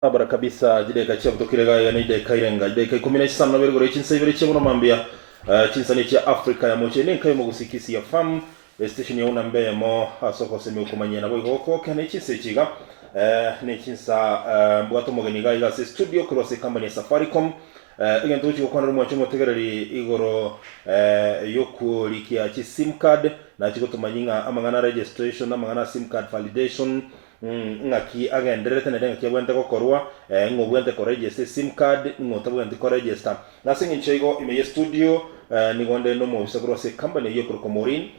Abara kabisa jideka chia butokirega ya nideka irenga jideka 15 na bergo rechinsa ibere chia muno mambia chinsani chia Afrika ya moche nenka yo gusikisi ya fam station ya una mbe mo asoko semi ukumanye na boy hoko kana chinse chiga ne chinsa mbwato moganiga iga se studio cross company ya Safaricom igen tuchi ko kono mo chimo tegereri igoro yoku likia chi SIMCARD na chiko tumanyinga amangana registration amangana SIMCARD validation ngaki agenderete na ngaki wente ko korwa ngo wente ko register SIMCARD ngo to wente ko register na singi chego ime studio ni gonde no mo bisagro se company yo ko MAUREEN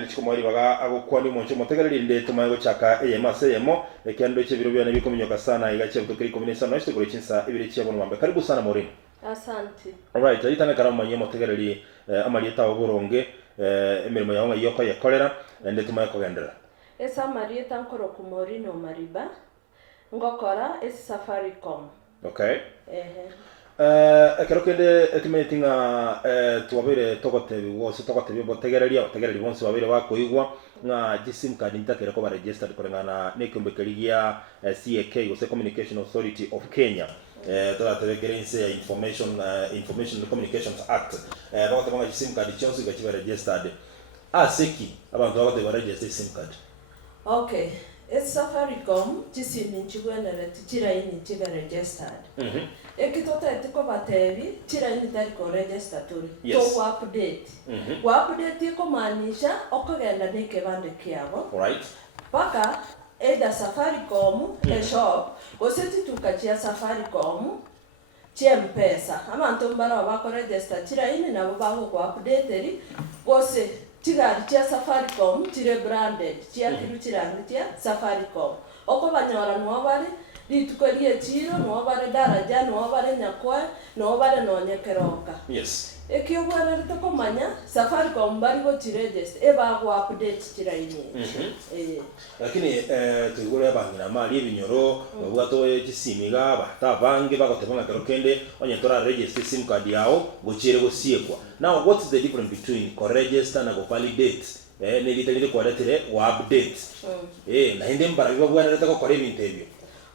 ni chiko mari baga ago kwani mo chimo tegereri nde tumayo chaka eyema seyemo ekendo chebiro bya nabiko minyoka sana igache butokiri kombination no istegoro chinsa ibiri chia bono mambe karibu sana MAUREEN. Asante. Alright, itanga karama nyemo tegereri amalieta oboronge emirimo yawe yoko yakorera nde tumayo kogendera. Esa marieta nkoro ku MAUREEN omariba ngokora esi Safaricom. Okay. Ekero kende etimetinga tuwabire togotebi wose togotebi botegereri bonse wabire bakoigwa nga SIMCARD ntakere ko ba registered korengana nekombekerigia CAK ose Communication Authority of Kenya. Turategerense ya Information and Communications Act. Bakatanga SIMCARD cyose gachiba registered. Aseki abantu bagote ba register SIMCARD. Okay. Esi Safaricom chisini nchigwenere tichiraini chiga registered. Ekitota etiko batebi chiraini tari ko register turi. Yes. To update. Update iko maanisha okogenda nekebande kyabo. Right. Paka eda Safaricom shop oseti tukachia Safaricom chempesa abantu mbara bako register chiraini nabo bago ko update gose chigari chia Safaricom chire branded chia kiru chirangi chia Safaricom oko banyora no bari litukorie chiro no bari daraja no bari nyakwa no bari no nyekeroka. Yes. Ekyo bwana ritoko manya Safaricom bari go register eba go update chiraini. Lakini tugure bangira mali ebinyoro babugato kisimiga batabange bagotebanga kerokende onye tora register SIMCARD yao gochire gosiekwa. Now what's the difference between ko register na go validate? Ne bitagire ko retire wa update. Na hinde mbara biba bwana ritoko kore bintebyo.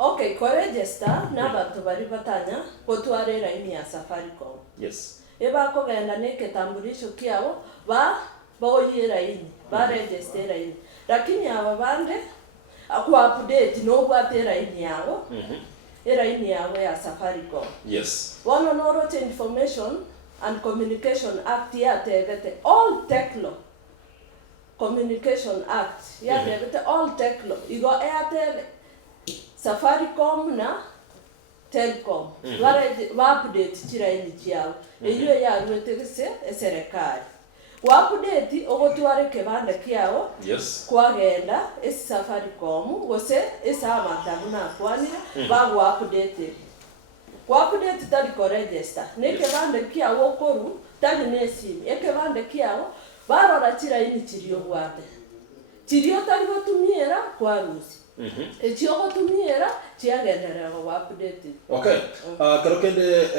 Okay, ko register na bantu bari batanya potware line ya Safaricom. Yes. Eba kogenda neketambulisho kiao baoyera ini ba register ini lakini aba bande aku update no bwatera ini yao era ini yao ya Safaricom. Yes. One no Information and Communication Act ya tevete all techno Communication Act ya tevete all techno igo Airtel Safaricom na Telecom wa update chiraini chiao eyo ya rwetegese eserikali wa update ogotware kebanda kiao. Yes. Kwagenda esi Safaricom gose esamatabu na kwanira bagwa update wa update tali ko register ne kebanda kiao koru tali nesi ekebanda kiao barora chiraini chirio gwate chirio tali gotumiera kwa rusi. Echio gotumiera chiagendera go update. Okay. Karokende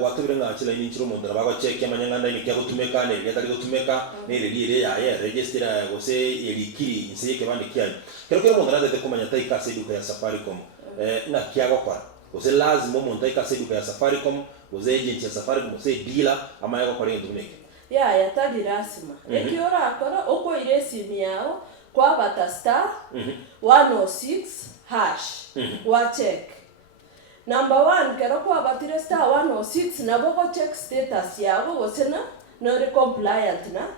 watubirenga chila ini chiro mondara bago check yamanyanga ni kya gotumeka ne yatari gotumeka ne lire ya register gose elikiri inse kebande kyayo. Karokende mondara dete kumanya taika seduka ya Safaricom. Na kya gokora. Gose lazima monta taika seduka ya Safaricom, gose agent ya Safaricom, gose dealer amaya gokora ndumeke. Ya yatadi rasima. Ekiora akora oko ile simu yao kwa bata star 106 hash wa check number 1 kero kwa batire star 106 na boko check status yabo gosena no compliant na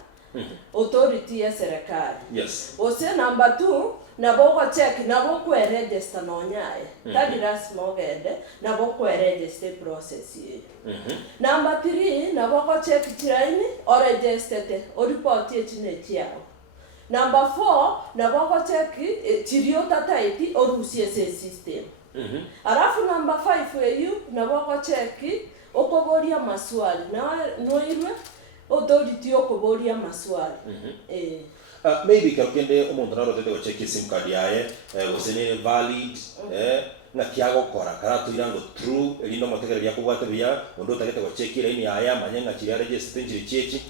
authority ya serikali. Yes. Ose number 2 na boko check na boko register no nyae tadi rasmo gende na boko register process ye. Number 3 na boko check tiraini o register o report ye chineti yao. Number 4 na boko check chirio tataiti orusie system. Arafu number 5 eyu na boko check okoboria maswali na noirwe authority okoboria maswali. Maybe kakende omuntu naro tete check SIMCARD yae gosene valid na kiago kora karatu irango true elindo motegere ya kubwate bya ondo tagete go check line yae manyanga chiri register nchiri chechi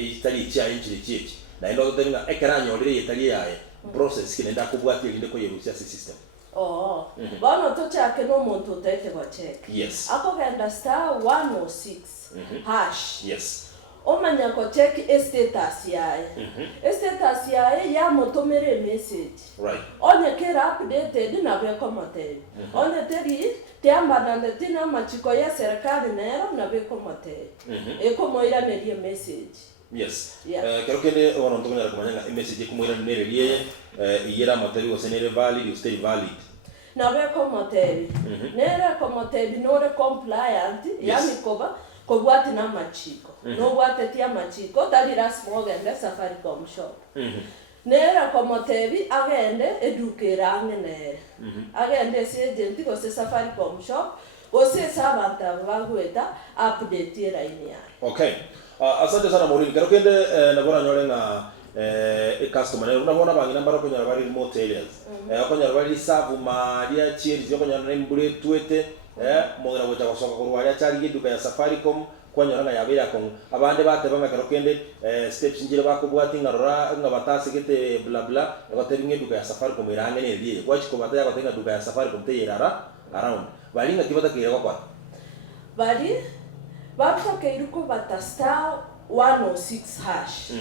itali chia nchiri chechi na ndo totenga ekeranyo lire yetali yae process kinenda kubwate elinde ko yerusia system. Bono tochake no muntu utete kwa check. Yes. Ako genda star 106 hash. Yes. Omanya ko check status yae. Status yae ya mutumire message. Right. Onye kera updated na beko moteri. Onye teri tiamba na tina machiko ya serikali nero na beko moteri. Eko moira nerie message. Yes. Yeah. Kero kende wono ntonya kumanya message kumoira nerie yera moteri osenere valid still valid. Na beko moteri. Nere ko moteri nore compliant yani koba kobwati na machiko. No bwate tia machiko tali rasmo gende Safaricom shop. Nera komotebi agende edukera angene. Agende si agenti ko se Safaricom shop o se sabanta bagweta update era inia. Okay. Asante sana Maureen. Kero kende na bora nyole na customer na bona bangi nambara ko nyarwari remote areas. Ko nyarwari savu maria chieri ko nyarwari mbure tuete mongera gocha kosoka kurwari achari eduka ya Safaricom kwa nyaranga yabira ko abande bate banga kero kende steps njire bakubwati ngarora ngabatase gete bla bla bateringe eduka ya Safaricom irange ne ndiye kwa chiko bataya ko tenga eduka ya Safaricom te irara around balinga kibata kire kwa bali batoke iruko bata star 106 hash.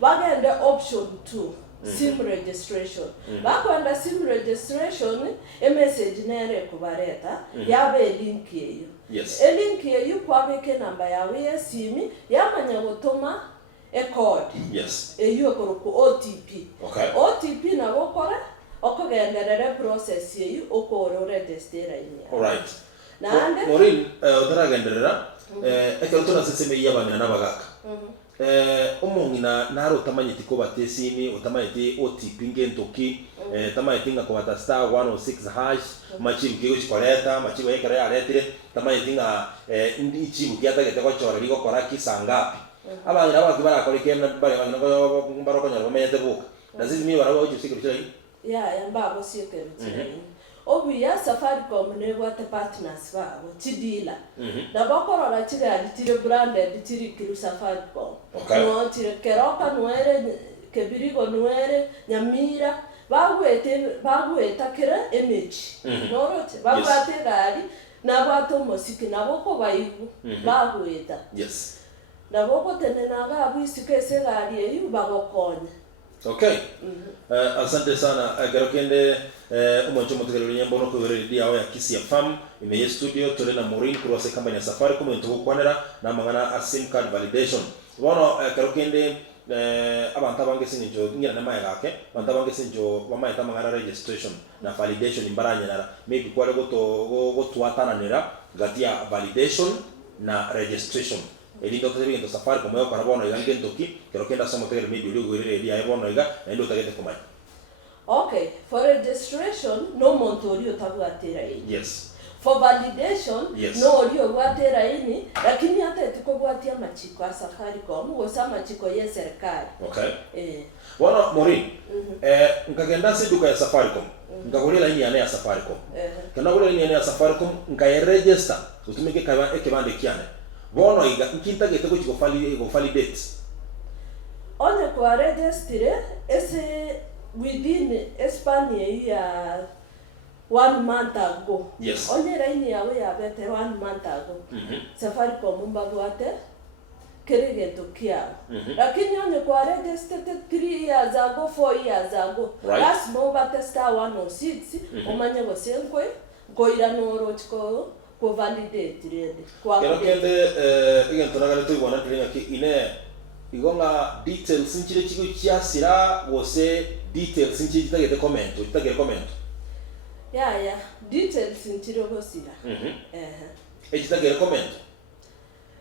Bagende option 2 SIM registration. Bakwenda SIM registration a message nere kubareta yabe link yeyo. Yes. A link yeyo kwabeke namba yawe ya SIM yamanya gutuma a code. Yes. Eyo ko OTP. Okay. OTP na gukora okogenderere process yeyo okoro register inya. All right. Nande Maureen otaragenderera ekerotona seseme yabangina nabagaka. Omongina naro tamanyiti ko batesimi otamanyiti OTP ngentoki tamanyiti nga ko bata star 106 hash machibu kigo chikoleta machibu yekere aletire tamanyiti nga ndi chibu kiatagete ko chora liko koraki sangapi abangira bakibara kolikena bale bangina ko baroko nyarwa meyete buka lazima mi barawo chisikiro chiri ya mbabo siekero chiri. Obuya Safaricom ne wate partners babo chidila. Na bakorora chigali tire branded tire kiru Safaricom. No tire keroka nwere kebirigo nwere nyamira bagweta kira image. No rote bagwate gari na bato musiki na boko baibu bagweta. Yes. Na boko tenenaga abisike se gari eyu bagokonya. Okay. Asante sana. Kero kende umoncho motegero nyambo no kwere dia ya Kisi FM ime studio tole na Maureen kurwase company ya Safaricom ntuko kwanera na mangana SIMCARD validation. Bono kero kende abantu bange sinjo ngira na maya gake abantu bange sinjo bamaita mangana registration na validation imbaranya nara maybe kwale gotwatana nera gatia validation na registration. Elindo tazeri ngento Safaricom yo para bono iga ngentoki kero kenda somo tegere maybe uli gwirire dia bono iga na ndo tagete kumanya. Okay, for registration no montorio tabwatera ini. Yes. For validation no orio bwatera ini lakini hata tukobwatia machiko ya Safaricom gosa machiko ya serikali. Okay. Wana Maureen nkagenda siduka ya Safaricom ngagolera ini ya Safaricom. Kana golera ini ya Safaricom ngayeregister utumike kaba ekebande kiane. Bono iga nkinta gete ko validate. Onye kwa register ese within Espanya ya 1 month ago. Yes. Onye raini yawe ya bete 1 month ago. Safaricom mbagwate keregeto kia. Lakini onye kwa register 3 years ago, 4 years ago. Last mobile star 106 omanye gosenkwe goira noro chiko ko validate rede. Kero kende igento nagale tuyibona tiringa ki ine igonga details nchire chigo chiasira wose details nchire tagete comment tagere comment. Ya details nchire gosira. Tagere comment.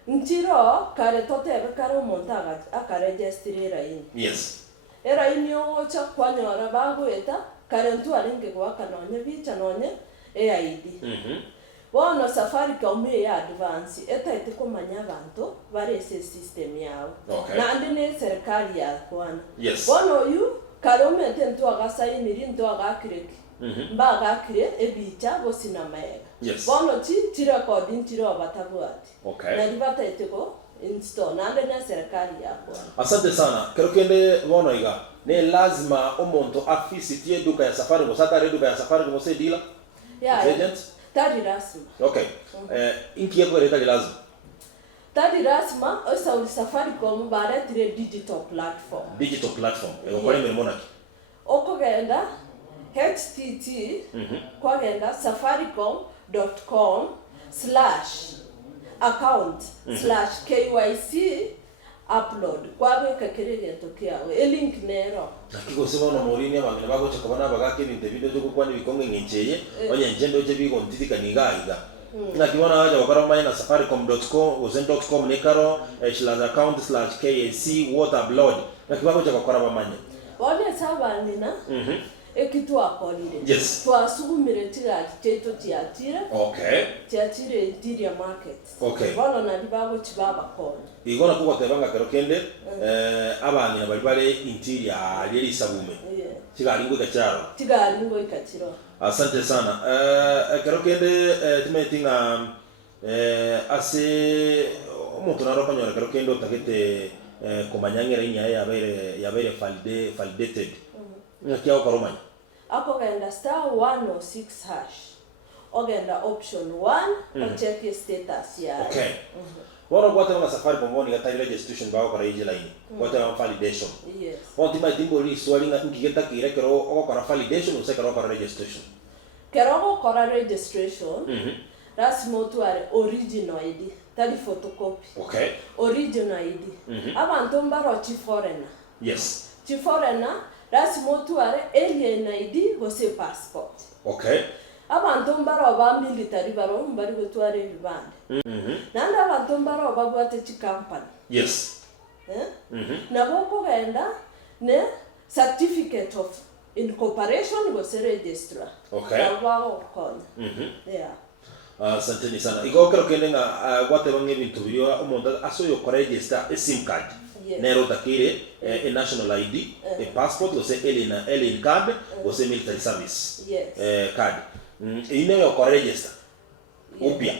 Nchiro kare totebe kare montaga akaregistrera ini. Yes. Era ini ocha kwanyora bagweta kare ntu aringe gwaka nonye bicha nonye AID. Bono Safaricom ya advance etaite kumanya abantu barese system yao. Na ndine serikali ya kwana. Yes. Bono yu karomete ntu agasainiri ntu agakireki. Mbaga kire ebicha bosina maega. Yes. Bono ti record ntiro batabwati. Okay. Na libata eteko install nande na serikali yako. Asante sana. Kero kende bono iga ne lazima omonto afisitie duka ya Safaricom sata duka ya Safaricom se dealer. Yeah. Agent. Tadi rasmi. Okay. Inki yako reta lazima. Tadi rasma osa Safaricom bare tire digital platform. Digital platform. Ego kwa nini mona ki? Oko genda htt kwa genda safaricom.com/account/KYC upload kwa weka kirege tokiawe link nero nakiko sema no MAUREEN abangene bako chakabana bagake binte video cyo kwani bikonge ngencheye onye njendo cyo bigo ntitika nigaga nakibona haja wakara na safaricom.com ozen.com nekaro /account/KYC what upload nakibako chakakora bamanye wone sabanina ekitu akolire yes twasugumire tira cheto tiatira okay tiatire interior market okay bono na libabo chibaba ko igona kuko tebanga kero kende abangina bali bale interior yeli sabume kigalingo ikachiro asante sana kero kende timetinga ase omuntu naro kanyora kero kende otakete komanyangera inya yabaire validated Kia ukaromanya. Ako genda *106#. Ogenda option 1 check status ya. Okay. Wano kwata na Safaricom woni gata registration ba ko reje line. Kwata validation. Yes. Wonti mai timbo ri swali nga ngigeta kire kero okora validation use kero okora registration. Kero okora registration. Rasmo tu are original ID. Tali photocopy. Okay. Original ID. Abantu mbaro chi foreigner. Yes. Chi foreigner rasmo tu are alien ID gose passport. Okay. Abantu mbaro ba military baro mbari go tu are bibande. Nanda abantu mbaro ba bwate chi company. Yes. Na boko genda ne certificate of incorporation gose registrar. Okay. Na wao kon. Yeah. Asante sana. Igo kero kende nga gwate bange bintu byo umuntu asoyo ko register a SIM card. Yes. Nero takire a national ID, a passport, or say alien card, or say military service. Yes. Card. Ine yo ko register. Upya.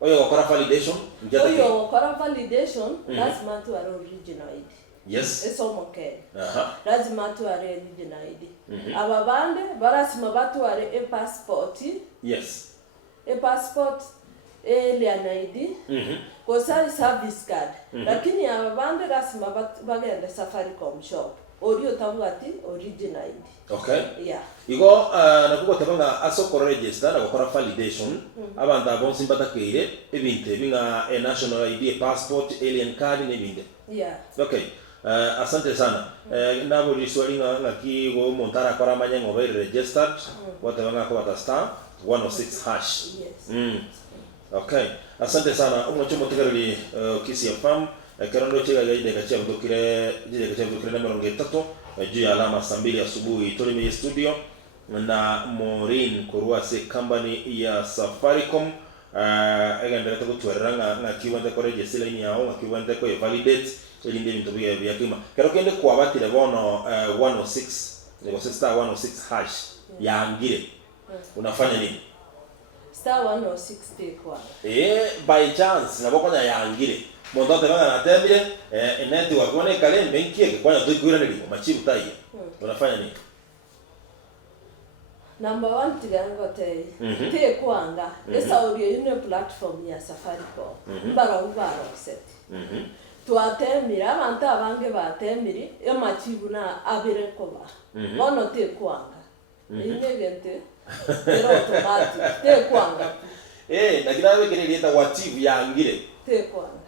Oyo ko validation. Oyo ko validation, lazima tu are original ID. Yes. Eso moke. Lazima tu are original ID. Ababande barasima batu are a passport. Yes. A passport alien ID. Kosa service card. Lakini ababande lazima bagende Safaricom shop. Orio tabwati original ID. Okay. Yeah. Igo nakuko tabanga aso ko register na ko validation abantu abonsi mbatakeire ebinte binga a national ID, a passport, alien card ne binde. Yeah. Okay. Asante sana. Nabo riswali ngaki go montara kora manyango be registered watabanga ko bata *106#. Yes. Okay. Asante sana. Umucho motigarili kisi ya farm kerondo chega gaide kachia mtokire na mirongo 3 juu ya alama saa 2 asubuhi tuli studio na MAUREEN kuruase company ya Safaricom egandera tukutweranga na kiwanda ko register line yao na kiwanda ko validate elinde bintu bya kima kero kende kwa batire bono 106 nebo *106# yaangire unafanya nini *106 kwa by chance nabo konya yaangire mondo tebanga na tebire network wone kale benki yake kwanya tukwira nili machibu tai unafanya nini number 1 tigango te kwanga esa audio ine platform ya Safaricom mbaro set tuatemira abantu abange batemiri machibu na abire koba ono te kwanga ine gente pero automatic te kwanga nakirawe kirelieta wativu yaangire te kwanga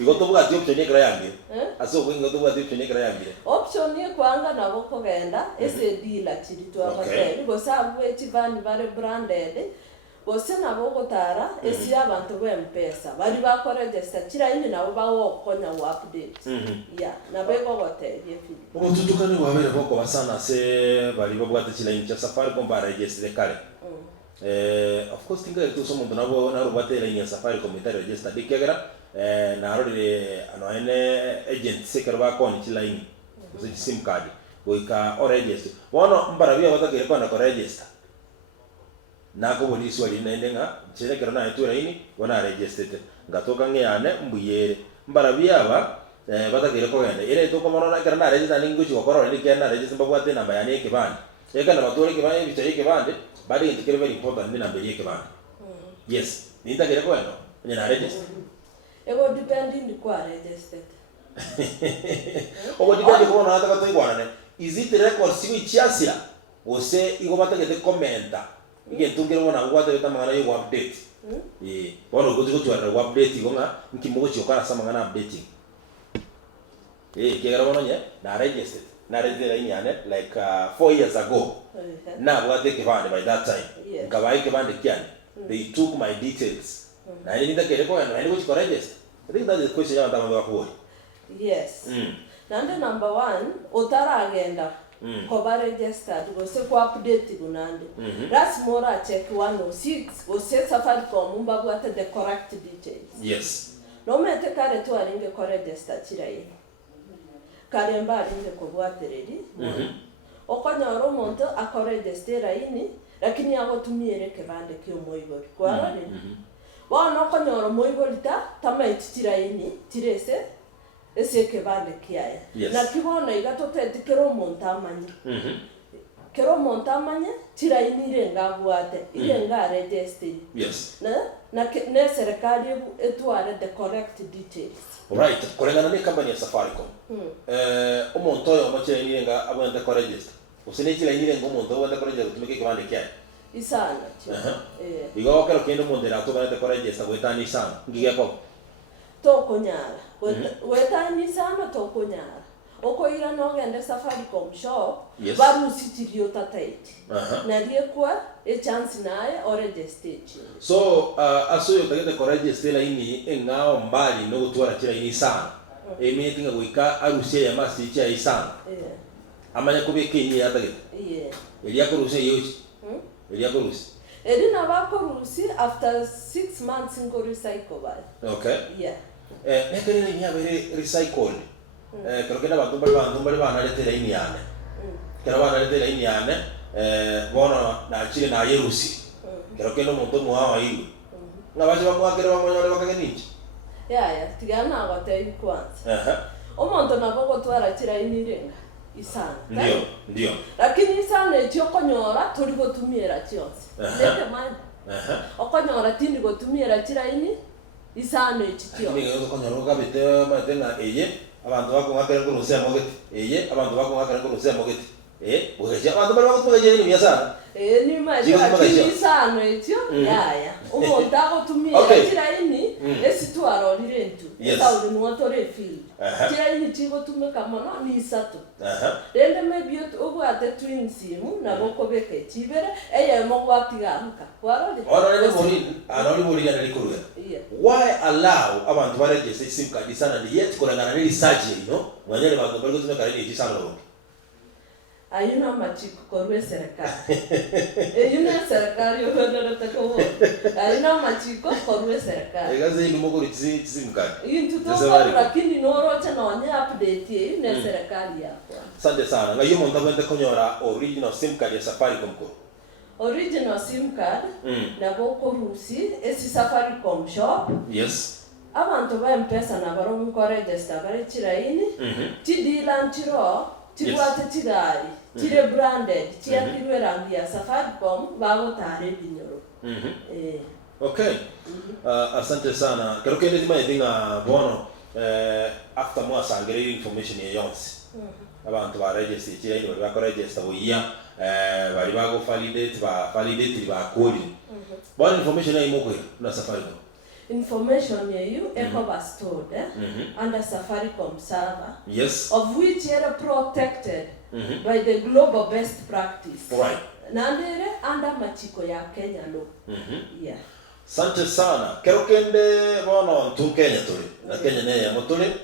Igoto buga option ye kra yange. Aso ko igoto buga option ye kra yange. Option ye kwanga nabo ko genda ese dealer chiritu abateri go sabu echivani bare branded. Bose nabo gotara esi abantu be mpesa. Bari ba register chira ine nabo bawo konya wa update. Yeah, nabe go goteri ye fili. Otutukane wabere boko basana se bari babuga chira ine Safaricom ba register kale. Of course tinga tu somo nabo na rubate line ya Safaricom ita register dikegera na rode ano ene agent sekerwa ko ni line uzi SIMCARD boika o register wono mbara bia batagere ko na ko register na ko boni swali na ndenga chele kera na tu line wana registered ngatoka ng'eane mbuyere mbara biaba batakire kogenda ere tokomonora kera na register ningo chikokora ni kera na register mbagwate namba yani ekibande ekana batore kibande bicha ekibande bali intikere very important ni namba ekibande yes nintakire kwendo ni na register ego depending ni kwa registered ogo dipende ko na ataka toigwana is it record siwi chiasira ose igo batagete commenta igentungire bona ngwate betamangana yo update bono gozi gotwara update igonga nkimbogo chiokara samangana updating kegera bono nye na registered ini ane like 4 years ago na bwate kibande by that time nkabai kibande kiani they took my details na ini ndakere ko na ini go register I think that is the question ya ndama bakuboi yes nande number 1 utara agenda koba registered gose ku update gunande that's more a check 106 gose Safaricom mbagwate the correct details yes no mete kare tu aringe ko register chirai kare mba aringe ko bwatereri okonyoro omonto akoregister ini lakini agotumiere kibande kyo moigori kwarore bono okonyoro moigori tama ititiraini tirese ese kibande kiaye na kibona igatotete kero montamanye kero montamanye tiraini rengabwate irenga register yes na ne serikali etware the correct details right kolengana ne company ya Safaricom omonto yo mache irenga abwende ko register usinejira irenga omonto abwende ko register tumike kibande kiaye isana igo kero kendo mondera to bane ko register gwetani sana ngiye ko tokonyara wetani sana tokonyara okoira no gende Safaricom shop barusitirio tataiti na riekwa e chance naye o register so aso yo tagete ko register ini engao mbali no gutwara kira ini sana meeting gwika arusia ya masi cha isana amanya kubekeni atagete elia ko rusia yochi elia ko rusia edina bakorusi after 6 months ngo recycle ba okay nekere ni nyabere recycle kero kena bantu bali bana letera ini yane kero bana letera ini yane bona na chile na yerusi kero keno muntu muhawa hiyo ngabaje bamwakere bamonyore bakageninchi ya tigana agote kwanza omonto nabo gotwara chira ini renga isana ndio lakini isana etio konyora turi gotumiera chionse ndeke mani okonyora tindi gotumiera chira ini isana etio ni ngo konyora gabite matenga eye abantu bakongakere ngo rusia mogeti abantu bakongakere ngo rusia mogeti ugeje abantu bali bakutugeje ni myasana ni maji isana etio ya omonto agotumiera chira ini esitwaro lirentu etauri nuotore field chira ini chigo tumeka mono ni isatu rende maybe obwate twin simu na bokobeke chibere eye mogwatigaruka kwarori orore morin anori morin na likuruga why allow abantu baregister SIMCARD sana ni yet kolangana ni research no mwanyele bantu bali kutumeka ni sana ro ayuna machiko korwe serikali eyuna serikali yodoro takowo ayuna machiko korwe serikali egaze ni mogori SIMCARD into to lakini norocha na wanya update eyuna serikali yako asante sana ngayo monta kwenda konyora original SIMCARD ya Safaricom ko original SIMCARD na boko rusi esi Safaricom shop yes abantu ba mpesa na barongo ko register bare chiraini tidila ntiro tiwate tigari tire branded tiakirwe rangi ya Safaricom bago tare binyoro okay asante sana kero kende tima edinga bono after mo asangere information ya yonse abantu ba register chiraini bari ba register oya bari bago validate ba kodi bono information ya imoko na Safaricom information you ever stored under Safaricom server yes of which are protected by the global best practice right nandere under machiko ya Kenya law yeah sante sana kero kende bono tu Kenya tuli na Kenya ne ya motule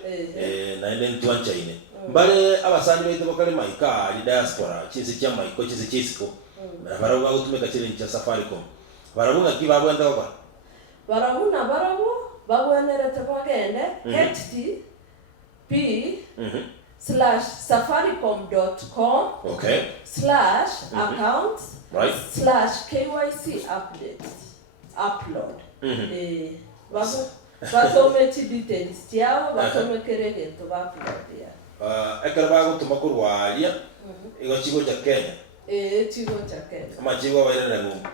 na ende ntuancha ine mbale abasani baitu bakale maika ali diaspora chisi cha maiko chisi chisiko na barabu gutumeka chile cha Safaricom barabu ngakiba bwenda kwa barabu babwenerete bagende http://safaricom.com /accounts/KYC upload bago basome chi details ciao basome kerege to bapiatia ekara bago tumakurwalia igo chigo cha Kenya chigo cha Kenya ama chigo waira na ngumu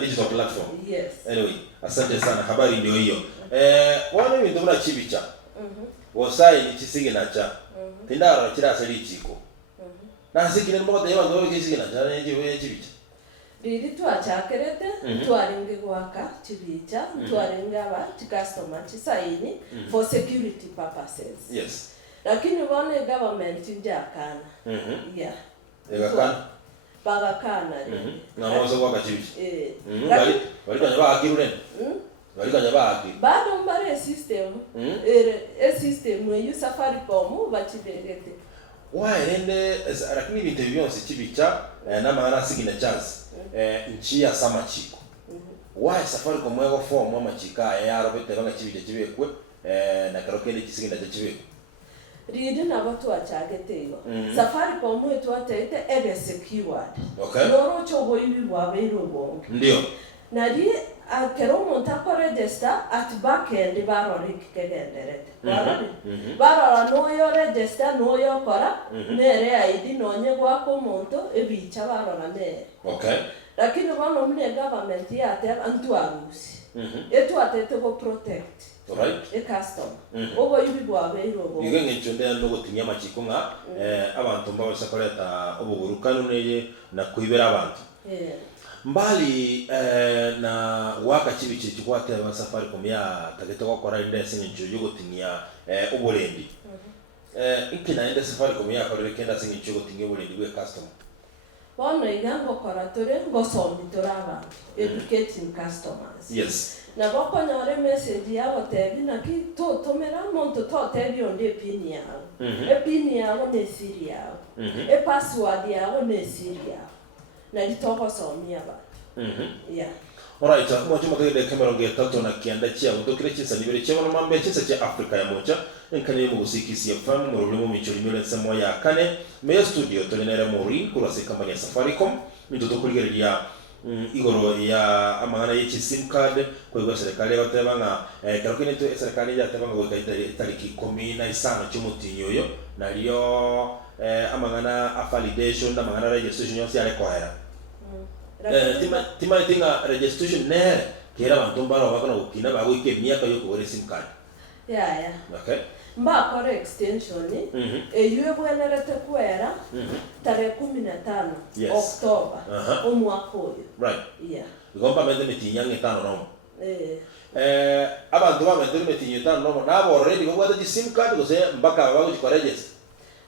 digital platform. Yes. Anyway, asante sana, habari ndio hiyo. Wana mimi ndona chibicha. Wasai ni chisigi na cha. Tindara chira sali chiko. Na sikile mboga de wanzo kisigi na cha nje chibicha. Riri twachakerete twaringe gwaka chibicha twaringa ba customer chisaini for security purposes. Yes. Lakini wana government njakana. Yeah. Egakana bagakana na mwazo kwa kachibicha. Bali kanya ba akirune. Bali kanya ba akiri. Bado mbare system. System you Safaricom bachibegete. Waende lakini interview si chibicha na maana signatures nchi ya sama chiko. Why Safaricom yako form mwa chika ya robete banga chibicha chibekwe na karokende chisigina chibekwe. Ridi na watu wachagete iyo. Safaricom wetu atete ebe secured. Okay. Noro chogo ibi wabero bonge. Ndio. Na di akero monta ko register at back end baro rikkegenderete. Baro no yo register no yo kora nere ID no nyegwa ko monto ebicha baro na ne. Okay. Lakini wano mne government ya te antu arusi. Etu atete go protect. Alright. A custom. Ogo ibi bwabero bonge. Igenge nchonde no gotinya machikunga abantu mbawe sakoleta obugurukano neye na kuibera abantu. Mbali na waka chibiche chikwate wa Safaricom ya tagete gukora indese ncho yugotinya oburendi. Ikina inde Safaricom ya korrekenda singi yugotinya oburendi bwe customer. Bono igango koratore ngosomi toraba educating customers. Yes. Na boko nyore message ya hotebi na ki to tomera monto to tebi onde pin yao. E pin yao ne siri yao. E password yao ne siri yao. Na ditoko somia ba. Yeah. Alright, mwacho mkagede kamera ngetatu na kianda chia utokire chinsa nibere chia wana mambe chinsa chia Afrika ya mocha nkane mu GUSIKISI ya famu murule MOMINCHORI mule semo ya kane meya studio tolenere MAUREEN kurase kampani ya Safaricom mitoto kuligeria igoro ya amana yechi SIMCARD kwa serikali batebanga karokene to serikali ya tebanga kwa tariki 15 cy'umutinyo yo naliyo amangana validation na amangana registration yose yale kohera tima tinga registration ne kera bantu mbara bakona ukina bagwike myaka yo kubore SIMCARD. Yeah. Okay. Mba kore extension yuwe bwenerete kwera tarehe 15 Oktoba omwaka oyo. Right. Yeah. Igomba mende mitinyange tano nomo. Abantu bamende mitinyo tano nomo nabo already bagwata SIMCARD gose mbaka bagukora register.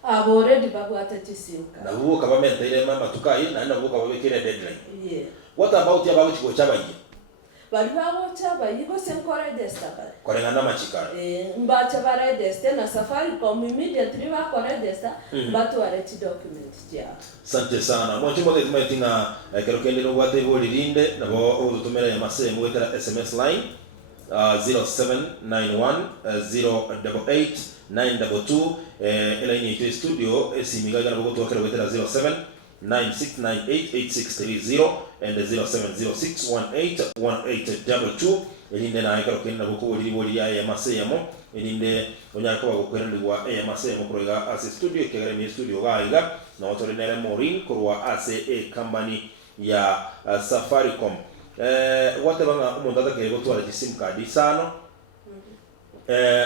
Abo already bagwata SIMCARD. Na huo kaba mente ile mama tukai na huo kaba bekire deadline. Yeah. What about ya bagukiko chabaye? Bali bago chaba yigo senkore register bale. Korengana machikara. Mbacha ba register na Safaricom immediately ba ko register batu areti document ya. Asante sana. Mwacho mode tumetinga kerokende no wate boli linde na bo utumera ya masemo wetera SMS line 0791 088 922 elaini yetu studio esimigaga na bogoto wakera wetera 0796988630 and 0706181822 elinde na aikaro kenda buko boli ya masemo elinde onyako bagokwendwa masemo kuroga ase studio kegere mi studio gaiga na otorenere MAUREEN kurwa ase company ya Safaricom wate banga umondata kego twara SIMCARD sano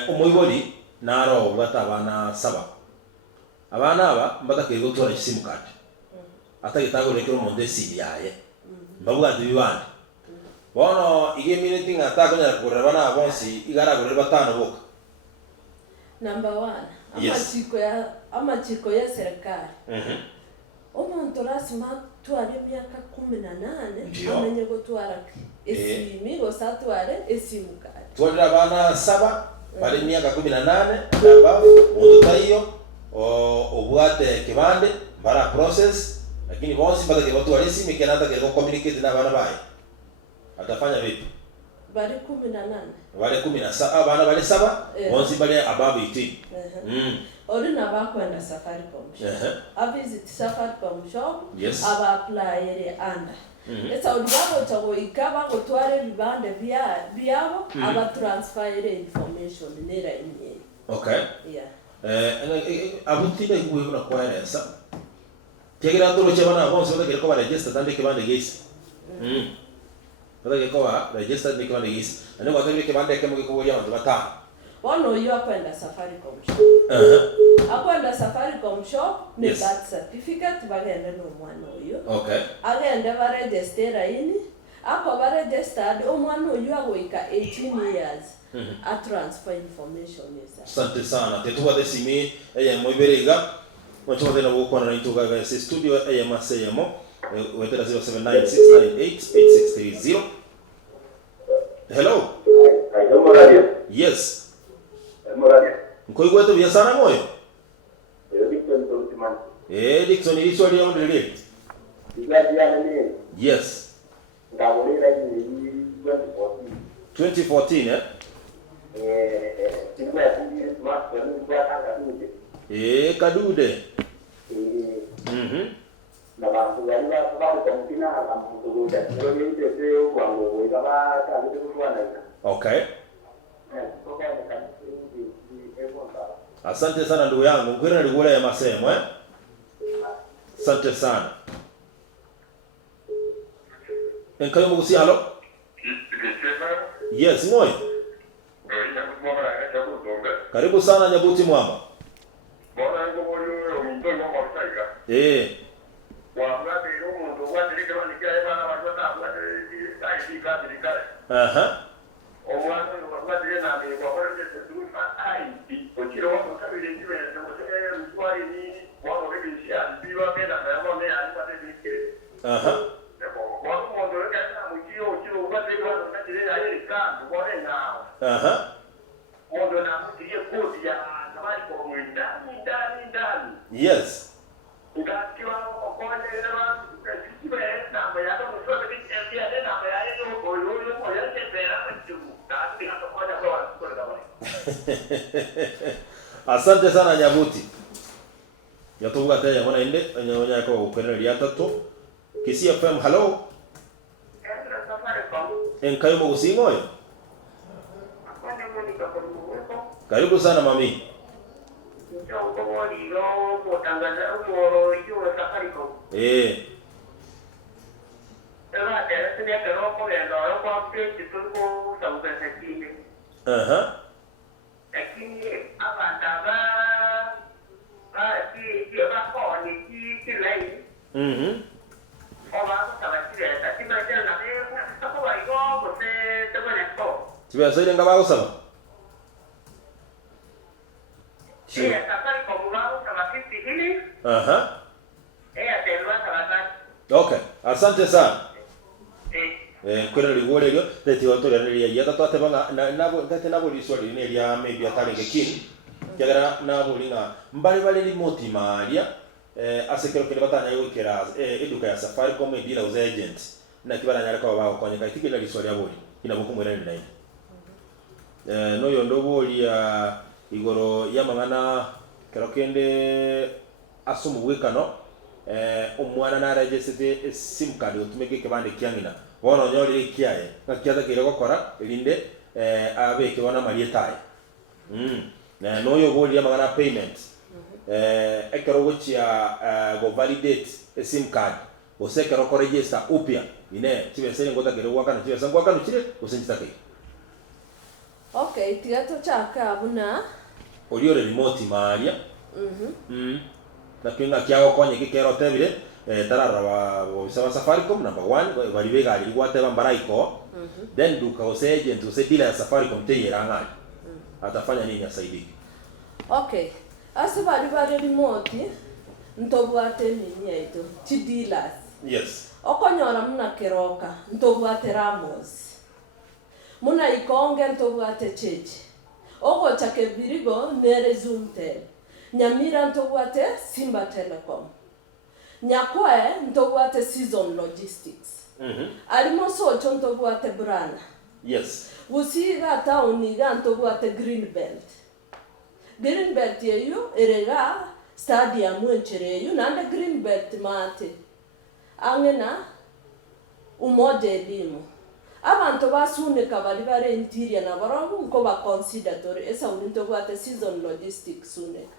umuiboli naro bata bana saba abana aba mbata kego twara SIMCARD atagitago rekero monde sibiaye mbabuga ndibibandi bono ige minute ngata konya kureba bana bonsi igara kureba batano boka. Number 1 amachiko ya serikali omuntu rasima tware myaka 18 amenye gutwara esimi gosatware SIMCARD twara bana saba bali myaka 18 ndaba mundu tayo obwate kibande bara process lakini bonsi bada ke watu walisi mikenata ke communicate na bana bae atafanya vipi bali 18 wale 17 bana bali saba bonsi bali above 18 orina bakwenda Safaricom shop visit Safaricom shop yes. aba apply ere anda esa uliago chago ikaba gotware bibande byabo aba transfer information nera inye. Okay. Yeah. Abutide kuwe kuna kwaeresa. Kigira tolo chebana bonse wada kiriko ba register tande kibande gisi. Wada kiriko ba register ni kibande gisi. Ane kwa tabi kibande kemo kiko ya mantu bata. Wano yo akwenda Safaricom shop. Akwenda Safaricom shop ni birth certificate bagenda no mwana oyo. Okay. Agenda ba register ini. Ako ba registered omwana oyo agoika 18 years. A transfer information is. Asante sana. Tetuwa desimi moiberega. Mwacho tena woko na nituga ga studio masemo. Wetera 0796988630. Hello. Yes. Nkoigwetu bya sana moyo. Dickson iliswali ya ndele. Yes. 2014 Kadude. Okay. Asante sana ndugu yangu. Ngwira ligula ya masemo Asante sana. Enkayo mugusi halo? Yes, moyo. Karibu sana Nyabuti Mwamba. Yes. Asante sana Nyabuti. Yatubuga taya mwana inde anyonya ko ukenera ya tatu. Kisii FM hello. Enkayo mugusingo yo. Karibu sana mami. Tiba saya dengan bagus sama. Okay, asante sana. Kuna ligole go tete watu ya yata toate banga nabo tete nabo liswali ne ya maybe atali ngekini. Kagara nabo linga mbali bali limoti maria asekero kile batanya yo kera eduka ya Safaricom dealer uz agent na kibara nyara kwa bako konyeka itikile liswali aboli inabukumwera ni nayo. No yondobo ya igoro yamangana kerokende asumu wekano omwana na register SIMCARD otumeke kibande kyangina wono nyori kiaye ngakiata kire gokora elinde abeke wana marietaye no yoboli yamangana payment ekero gochia go validate SIMCARD osekero ko register upya ine tibesere ngota kire wakana tibesere ngwakana chire osenjitake. Okay, tiato chaka abuna oliore remote maria na kinga kiago konye kikero tebire tarara wa Safaricom number 1 bali bega ali gwateba mbaraiko then duka ose agent ose dealer ya Safaricom teyera ngani atafanya nini asaidiki. Okay, asa bali remote ntobwate nini yeto chi dealers. Yes. Okonyora muna keroka ntobwate Ramos muna ikonge ntobwate cheche ogo chake birigo nere Zoomtel Nyamira ntobwate Simba Telecom Nyakwe ntobwate Season Logistics alimo socho ntobwate Brana. Yes. Usiga tauni ga ntobwate Greenbelt yeyo erega stadium wenchereyo nande Greenbelt mate angena umoja elimu abantu basunika bali bare interior na barongo nko ba consideratory esa ulinto gwate season logistics sunika.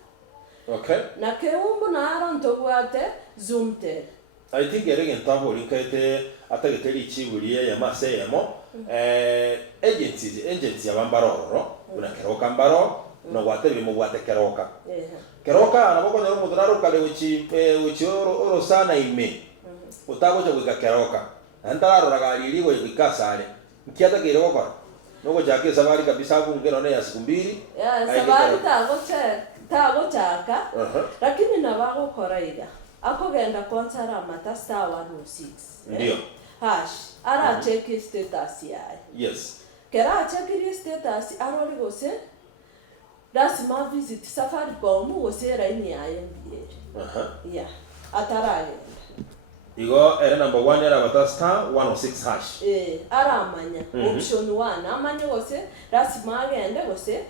Okay. Na keumbu na aron to gwate zoomte. I think again tabo linkete atageteri chibulie ya masemo agency abambaroro una keroka mbaro no gwate bimo gwate keroka. Keroka anaboko nyoro mudraro kale uchi oro sana ime. Utago cho gwika keroka. Antara ragali go gwikasale. Nkiata keroka. Nogo jake safari kabisa bungero ne ya siku 2. Ya safari tago chaka. Lakini nabago koraiga. Ako genda konsara mata star 106. Ndio. Hash. Ara check status ya. Yes. Kera check status arori gose. Dasima visit Safaricom gose raini ya MBA. Yeah. Atara. Igo era number 1 era mata star 106 hash. Ara amanya. Option 1 amanya gose dasima gende gose.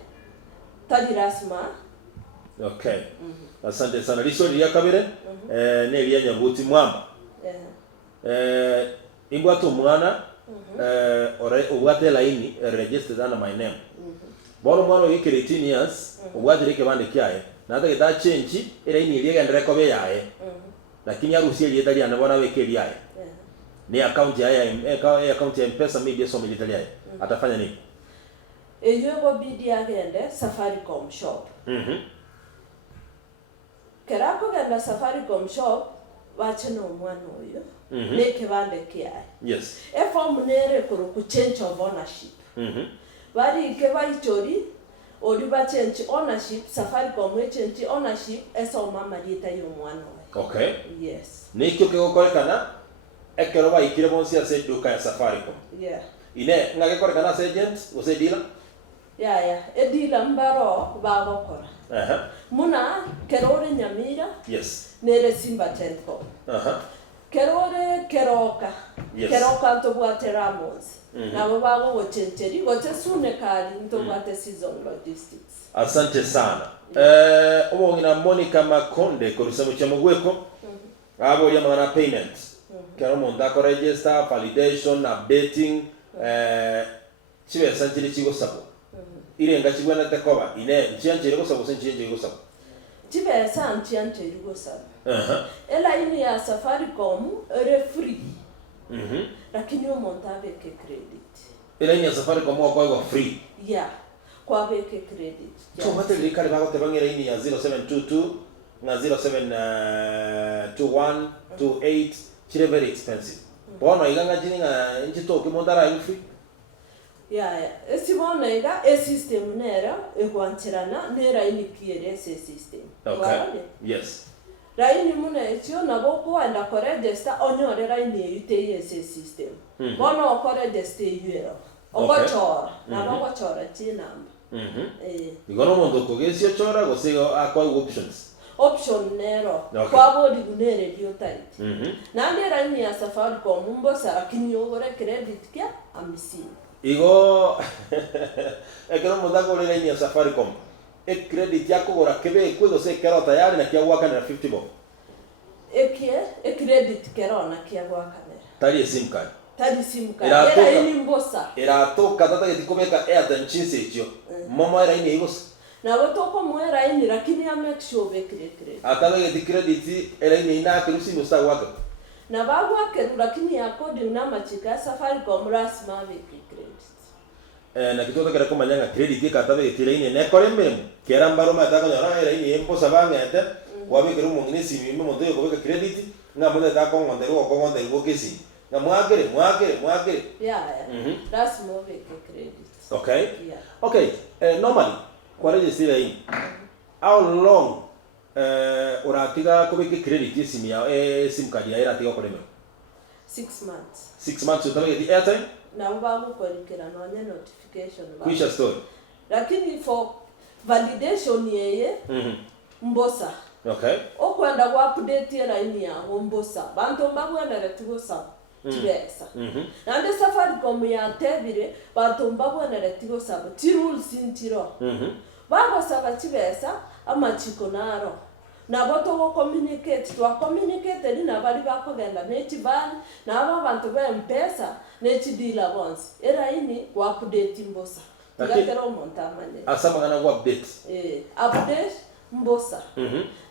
Tadi rasma. Okay. Asante sana. Lisoli ya kabire ne liya nyabuti mwamba. Ingwatu mwana ore ubwate line registered under my name. Bolo mwana yike 18 years ubwate rike bande kyaye. Na hata kita change ile ini liya ndere kobe yae. Lakini harusi ile itali anabona weke yae. Ni account ya account ya M-Pesa media so military yae. Atafanya nini? Eyo go bidi agende Safaricom shop. Kerako genda Safaricom shop wacheno mwana oyo. Neke bande kiaye. Yes. E form nere kuru ku change of ownership. Bari ke baichori odi ba change ownership Safaricom we change ownership eso mama lita yo mwana oyo. Okay. Yes. Nikyo kegokorekana ekero baikire bonsi ya seduka ya Safaricom. Yeah. Ine ngagekorekana se agent ose dealer? Yeah. E dealer mbaro bagokora. Muna kerore nyamira. Yes. Nere Simba Telco. Kerore keroka. Yes. Keroka to bwate Ramos. Na babago gochencheri goche sune kali to bwate season logistics. Asante sana. Omongina Monica Makonde kurusemo cha mugweko. Abo ya mana payment. Kero monda ko register, validation, updating chiwe sanchiri chigo sabo. Ile ngachibwa na tekoba ine nchianchiri go sabo senchianchiri go sabo. Chibe sanchianchiri go sabo. Ela ini ya Safaricom free. Lakini umonta beke credit. Ela ini ya Safaricom kwa free. Yeah. Kwa beke credit. So mate likali bago tebangera ini ya 0722 na 072128 chile very expensive. Bono iganga jini nga nchito kimondara free. Yeah. Esibona iga system nera ekwantirana nera ini kiere system. Okay. Yes. Raini mune chio na boko anda ko register onyore raini yute system. Bono ko register yuero. Okochora na boko chora chi number. Igono mondo kogesio chora gosego akwa options. Option nero. Kwa bodi gunere dio tight. Na ndera ni ya Safaricom mumbo sara kinyogore credit kya amisi. Igo ekero mudago le ni ya Safaricom. E credit yako gora kebe kwedo se kero tayari na kia waka na 50 bob. E credit kero na kia waka na. Tali SIMCARD. Tadi SIMCARD. Era ini mbosa. Era to katata yetikomeka airtime chinsecho. Mama era ini igos. Na wotoko mwera ini lakini ya make sure be credit. Atalo yeti credit era ini ina kerusi musta waka. Na babu wake lakini ya code na machika Safaricom rasma be credit. Na kitoto kera koma nyanga credit katata yetire ini ne korembe. Kera mbaro mata ko nyara era ini emposa bangete. Wabe keru mungine simi mo mondo ko be credit. Na mo ta ko ngondero ko ngondero kesi. Na mwagere. Yeah. That's more be credit. Okay. Yeah. Okay. Normally, kwa register hii. How long uratiga kubiki credit simu ya SIM card ya iratiga kwa lemero? 6 months. 6 months utawe di airtime? Na mbamu kwa likira na wanya notification. Kuisha story. Lakini for validation yeye mbosa. Okay. Okwenda kwa update ya line ya mbosa. Bantu mbabu enda retigo sa. Tibesa. Na nde Safaricom ya tebire bantu mbabu enda retigo sa. Ti rules intiro. Bago saba tibesa ama chiko naro. nabo to communicate ni nabali bakogenda n'ekibani n'aba bantu ba mpesa n'ekidila bonse era ini ku update mbosa ngakero montamane asama ngana ku update update mbosa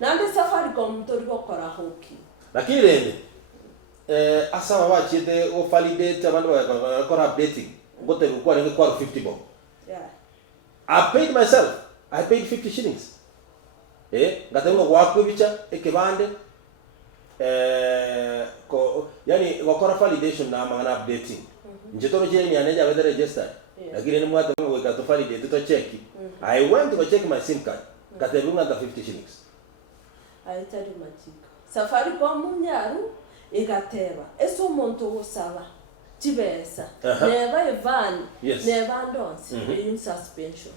nande Safaricom tori gukora hoki lakini rende asama bachite o validate abantu bakora updating ngote kwa ni kwa 50 bob. Yeah, I paid myself. I paid 50 shillings. Ngatengo gwakwe bicha ekebande yani gukora validation na mangana updating. Njitoro je ni aneja whether register. Lakini ni mwata ngo ka to validate to check. I went to check my SIM card. Ngatengo ngata 50 shillings. aitari machiko Safaricom nyaru igateba eso monto wosaba tibesa neva evan neva ndonsi in suspension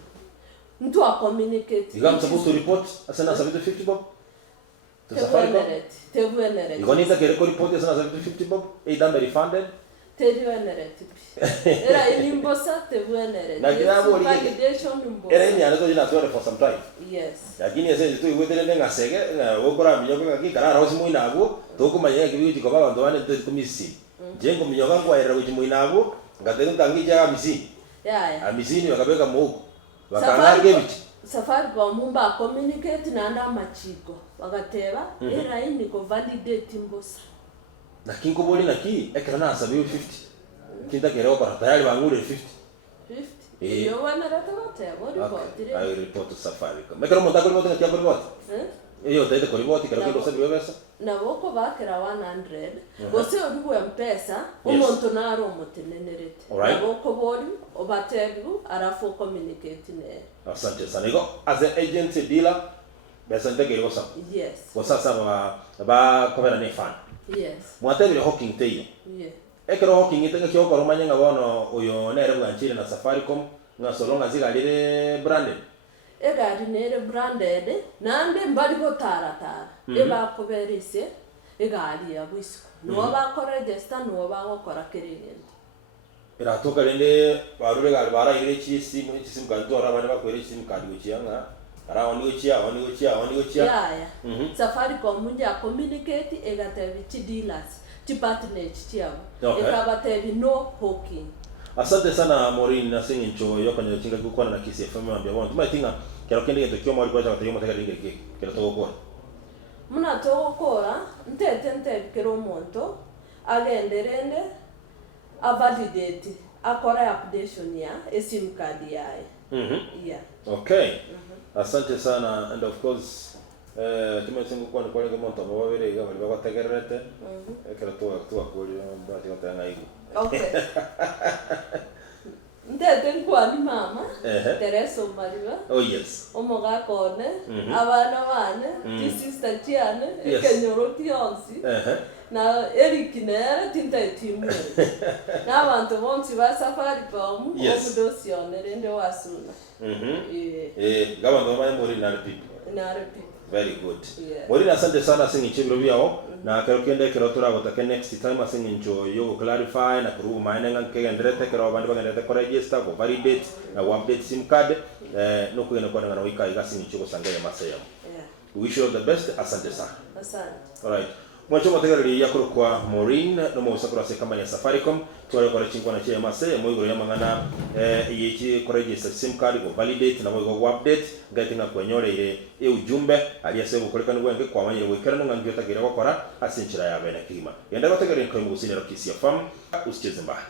mtu a communicate you are supposed to report asana 50 bob to Safaricom tebuenere you need to report asana 50 bob e dambe refunded tebuenere era inimbosa tebuenere na kinabu validation mbosa era ni anato jina tore for some time. Yes, Lakini ese tu iwetere ngasege okora minyoka ngikara rosi muinago tokumanya kibiyo kikoba bantu bane kumisi jengo minyoka ngwaira wichi muinago ngatero tangija amisi amisini wakabeka muko wakanage bichi Safaricom mumba communicate na anda machiko wagateba era ini ko validate mbosa lakini ko boli naki ekera na sabi 50 kinda kero para tayari bangure 50 yo wana ratote report dire I report to Safaricom mekero monta ko report ngati ko report iyo taite ko report kero ko sabi besa na boko bakera 100 bose oduwe mpesa umuntu naro mutenenerete na boko bori obategu arafu communicate ne asante sana iko as an agent dealer besa ndege iko sa yes kwa sasa ba komera ne fan yes mwatebile hawking teyo ekero hawking itenga kyoko romanya ngabono uyo nere bwanchire na Safaricom ngasolonga zigalire branded egari nere branded nande mbali go tara eba koberise egari ya bwisiko no ba ko register no ba go kora kerigende era toka lende barure gal bara ire chi sim kanto ara bane ba ko ire sim card uchianga ara wani uchia ya Safaricom munja communicate egatevi chi dealers chi partners chiao ekabatevi no hawking. Asante sana Maureen na singincho yokanya chinga gukwana na Kisi FM ambia wantu maitinga kero kende gento kyo mari kwa chaka tayo mutaka dinge kero togokora muna togokora ntete kero monto agenderende a validate akora updation ya SIMCARD yae yeah, okay asante sana and of course tumesengu kwa kwa monto babere ga bali bategerete kero to akuri mbati batanga igu okay ndete kwani mama Tereso Mariva oh yes omoga kone abana bane ti sister tiane ekenyoro tionsi na Eric nere tinta timu na abantu bonsi ba Safaricom obudosione rende wasuna gabando ba Maureen na repeat very good Maureen asante sana singichibiro byao na kero kende kero turagotake next time asingincho yo clarify na kuru mainenga ngenderete kero bandi bangerete ko register ko validate na update SIM card no kugena kwa ngana wika igasingicho ko sangaya masaya wish you all the best asante sana all right mwacho mategariri yakuru kwa Maureen no musakura se company ya Safaricom twale kwa chingwa na chia mase moyo ya mangana yichi ko register SIM card ko validate na moyo ko update ngatinga kwenyore ile ujumbe aliyase bukoleka ngwenge kwa manyire wikera ngambyo tagira gukora asinchira ya bene kima yenda bategariri ko mugusinira Kisi FM usicheze mbaya.